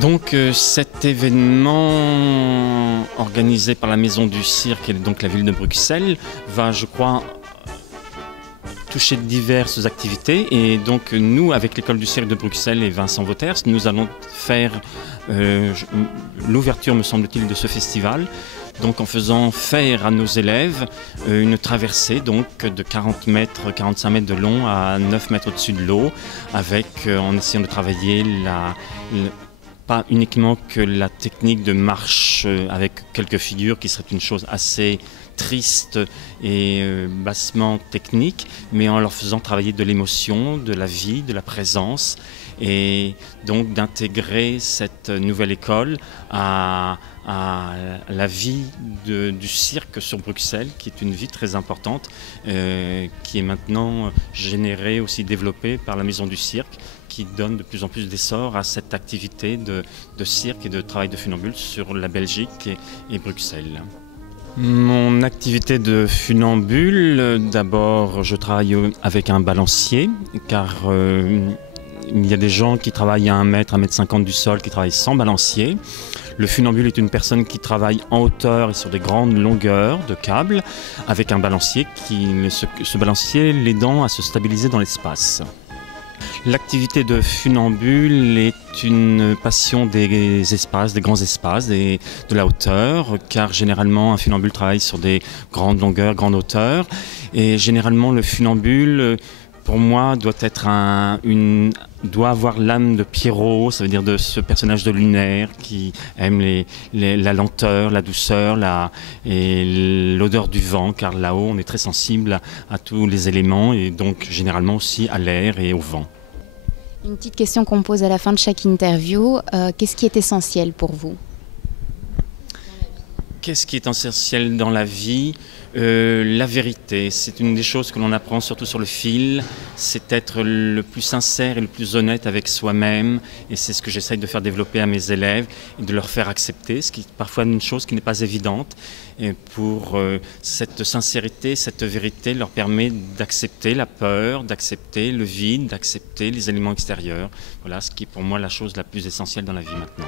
Donc cet événement organisé par la Maison du Cirque et donc la ville de Bruxelles va, je crois, toucher diverses activités. Et donc nous, avec l'école du cirque de Bruxelles et Vincent Wauters, nous allons faire l'ouverture, me semble-t-il, de ce festival. Donc en faisant faire à nos élèves une traversée donc, de 40 mètres, 45 mètres de long à 9 mètres au-dessus de l'eau, avec en essayant de travailler pas uniquement que la technique de marche avec quelques figures qui serait une chose assez triste et bassement technique, mais en leur faisant travailler de l'émotion, de la vie, de la présence, et donc d'intégrer cette nouvelle école à la vie du cirque sur Bruxelles, qui est une vie très importante, qui est maintenant générée, aussi développée par la Maison du Cirque, qui donne de plus en plus d'essor à cette activité de cirque et de travail de funambule sur la Belgique et Bruxelles. Mon activité de funambule, d'abord je travaille avec un balancier, car il y a des gens qui travaillent à 1 mètre, 1 mètre 50 du sol, qui travaillent sans balancier. Le funambule est une personne qui travaille en hauteur et sur des grandes longueurs de câbles, avec un balancier, ce balancier l'aidant à se stabiliser dans l'espace. L'activité de funambule est une passion des espaces, des grands espaces, de la hauteur, car généralement un funambule travaille sur des grandes longueurs, grandes hauteurs, et généralement le funambule, pour moi, doit avoir l'âme de Pierrot, ça veut dire de ce personnage de Lunaire qui aime la lenteur, la douceur et l'odeur du vent, car là-haut on est très sensible à tous les éléments et donc généralement aussi à l'air et au vent. Une petite question qu'on pose à la fin de chaque interview, qu'est-ce qui est essentiel pour vous ? Qu'est-ce qui est essentiel dans la vie ? La vérité, c'est une des choses que l'on apprend surtout sur le fil, c'est être le plus sincère et le plus honnête avec soi-même, et c'est ce que j'essaye de faire développer à mes élèves et de leur faire accepter, ce qui est parfois une chose qui n'est pas évidente. Et pour cette sincérité, cette vérité leur permet d'accepter la peur, d'accepter le vide, d'accepter les éléments extérieurs. Voilà ce qui est pour moi la chose la plus essentielle dans la vie maintenant.